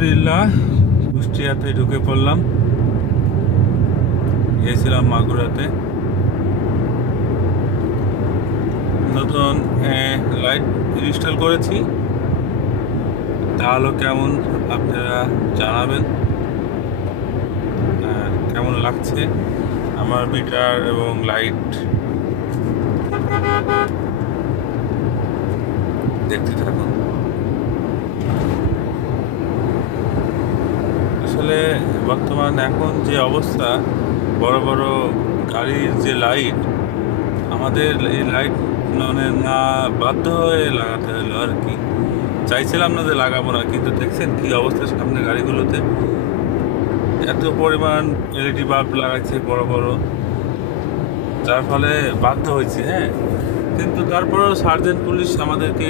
আলহামদুলিল্লাহ কুষ্টিয়াতে ঢুকে পড়লাম। গিয়েছিলাম মাগুরাতে। নতুন লাইট ইনস্টল করেছি, তাহলে কেমন আপনারা জানাবেন কেমন লাগছে আমার মিটার এবং লাইট দেখতে থাকুন। আসলে বর্তমান এখন যে অবস্থা, বড় বড় গাড়ির যে লাইট, আমাদের এই লাইট মানে না বাধ্য হয়ে লাগাতে হলো আর কি। চাইছিলাম না যে লাগাবো না, কিন্তু দেখছেন কি অবস্থা সামনে গাড়িগুলোতে, এত পরিমাণ এলইডি বাল্ব লাগাচ্ছে বড় বড়, যার ফলে বাধ্য হয়েছি। কিন্তু তারপরেও সার্জেন্ট পুলিশ আমাদেরকে